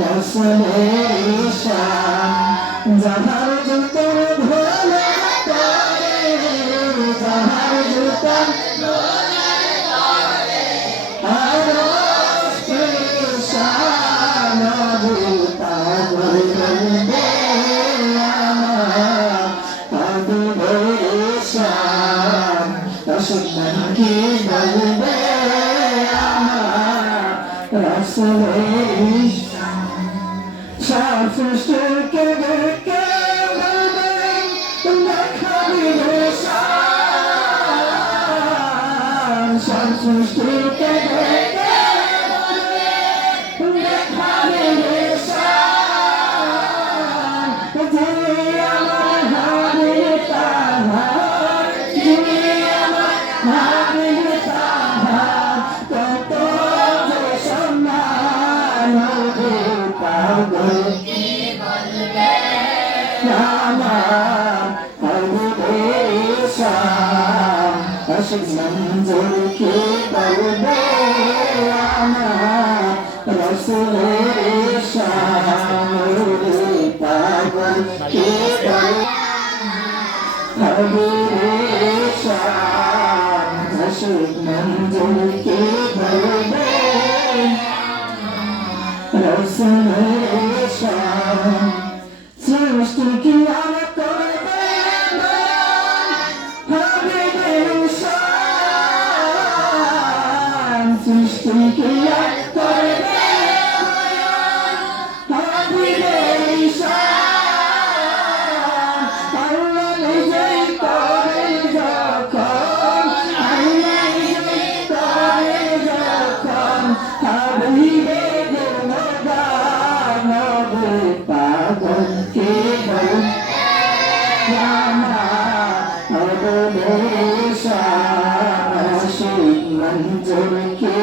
রসুলের শান যাহার জুতোর ধোলা করে যাহার জুতোর কি বলবে আমার রসুলের সব সৃষ্টিকে দেখে বলবে দেখাবি সব সৃষ্টিকে দেখে বলবে দেখাবি আমার হারে তাহার मंजूर के बलबे रसूलेर शान पागल के हबीबेर शान मंजूर के बलबे रसूलेर शान सृष्टि की सृष्टि किया करबे हबीबेर शान अल्लाह নিজেই করে যখন আল্লাহ নিজেই করে যখন হবীবের গুণগান নবী পাগলকে বলে আমার হবীবের শান मंजूर के